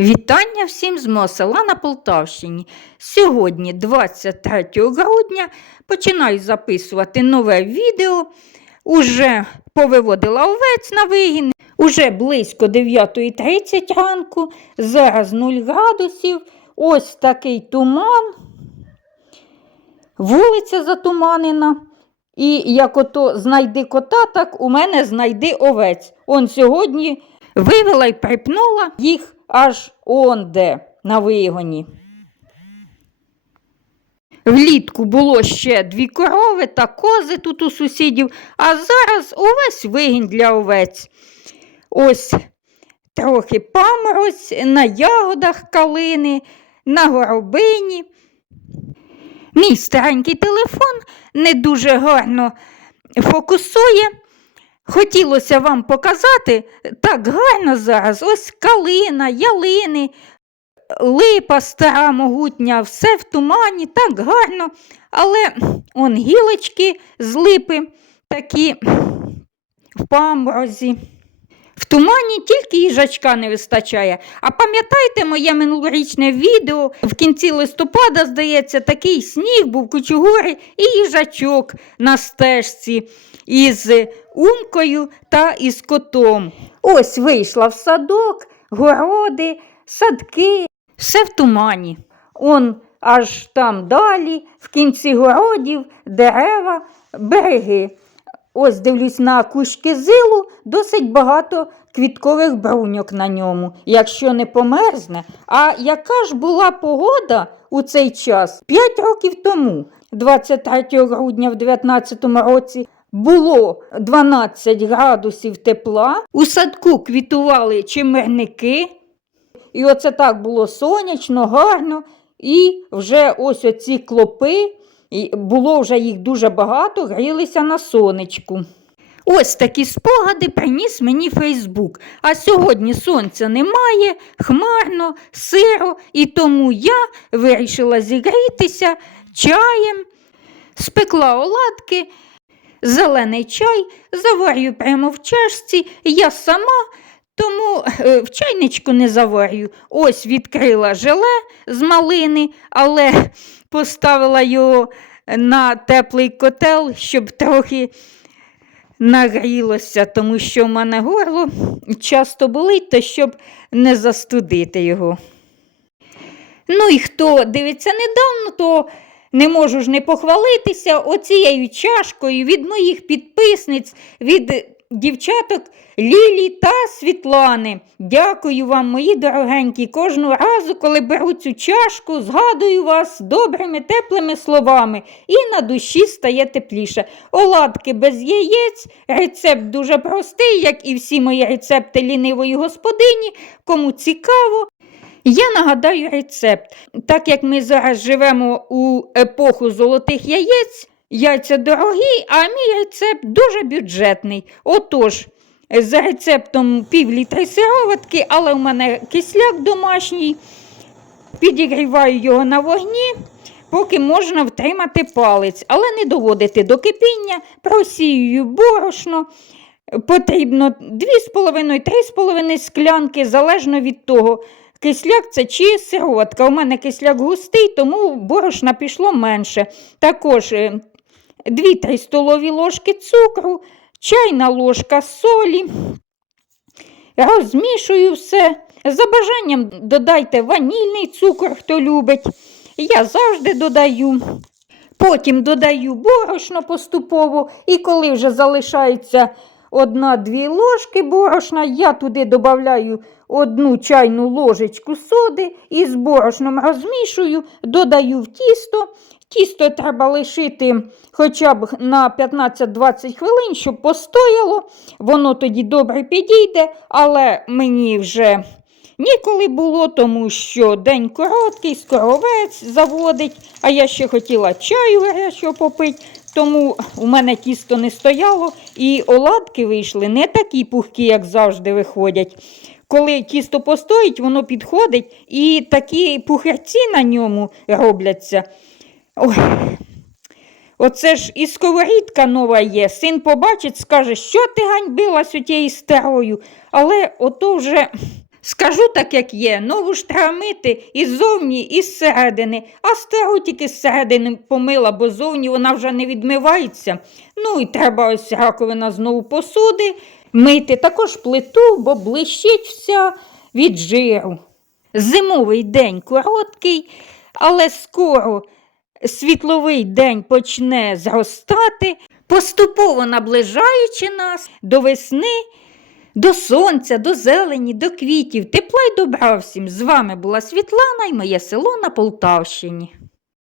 Вітання всім з мого села на Полтавщині. Сьогодні, 23 грудня, починаю записувати нове відео. Уже повиводила овець на вигін. Уже близько 9.30 ранку, зараз 0 градусів. Ось такий туман. Вулиця затуманена. І як ото знайди кота, так у мене знайди овець. Он сьогодні вивела і припнула їх аж он де на вигоні. Влітку було ще дві корови та кози тут у сусідів, а зараз увесь вигін для овець. Ось трохи паморозь на ягодах калини, на горобині. Мій старенький телефон не дуже гарно фокусує. Хотілося вам показати так гарно зараз. Ось калина, ялини, липа стара, могутня, все в тумані, так гарно. Але он гілочки з липи такі в паморозі. В тумані тільки їжачка не вистачає. А пам'ятаєте моє минулорічне відео? В кінці листопада, здається, такий сніг був кучугури і їжачок на стежці із умкою та із котом. Ось вийшла в садок, городи, садки, все в тумані. Он аж там далі, в кінці городів, дерева, береги. Ось дивлюсь на кущки зилу, досить багато квіткових бруньок на ньому, якщо не померзне. А яка ж була погода у цей час? П'ять років тому, 23 грудня в 2019 році, було 12 градусів тепла. У садку квітували чимерники. І оце так було сонячно, гарно. І вже ось оці клопи, було вже їх дуже багато, грілися на сонечку. Ось такі спогади приніс мені Фейсбук. А сьогодні сонця немає, хмарно, сиро, і тому я вирішила зігрітися чаєм, спекла оладки, зелений чай, заварю прямо в чашці, я сама. Тому е, в чайничку не заварю. Ось відкрила желе з малини, але поставила його на теплий котел, щоб трохи нагрілося, тому що в мене горло часто болить, то щоб не застудити його. Ну і хто дивиться недавно, то не можу ж не похвалитися оцією чашкою від моїх підписниць, від дівчаток Лілі та Світлани. Дякую вам, мої дорогенькі. Кожного разу, коли беру цю чашку, згадую вас добрими, теплими словами, і на душі стає тепліше. Оладки без яєць, рецепт дуже простий, як і всі мої рецепти лінивої господині. Кому цікаво, я нагадаю рецепт. Так як ми зараз живемо у епоху золотих яєць, яйця дорогі, а мій рецепт дуже бюджетний. Отож, за рецептом пів літри сироватки, але у мене кисляк домашній. Підігріваю його на вогні, поки можна втримати палець, але не доводити до кипіння, просіюю борошно. Потрібно 2,5-3,5 склянки, залежно від того, кисляк це чи сироватка. У мене кисляк густий, тому борошна пішло менше. Також 2-3 столові ложки цукру, чайна ложка солі. Розмішую все. За бажанням додайте ванільний цукор, хто любить. Я завжди додаю. Потім додаю борошно поступово, і коли вже залишається одна-дві ложки борошна, я туди додаю одну чайну ложечку соди і з борошном розмішую, додаю в тісто. Тісто треба лишити хоча б на 15-20 хвилин, щоб постояло. Воно тоді добре підійде, але мені вже ніколи було, тому що день короткий, скоровець заводить, а я ще хотіла чаю гарячого попити. Тому у мене тісто не стояло, і оладки вийшли не такі пухкі, як завжди виходять. Коли тісто постоїть, воно підходить і такі пухарці на ньому робляться. Ой. Оце ж і сковорідка нова є. Син побачить, скаже, що ти ганьбилась у тією старою. Але ото вже Скажу так, як є, нову ж треба мити і ззовні, і зсередини, а стару тільки зсередини помила, бо зовні вона вже не відмивається. Ну і треба ось раковина знову посуди мити, також плиту, бо блищить вся від жиру. Зимовий день короткий, але скоро світловий день почне зростати, поступово наближаючи нас до весни, до сонця, до зелені, до квітів, тепла й добра всім. З вами була Світлана і моє село на Полтавщині.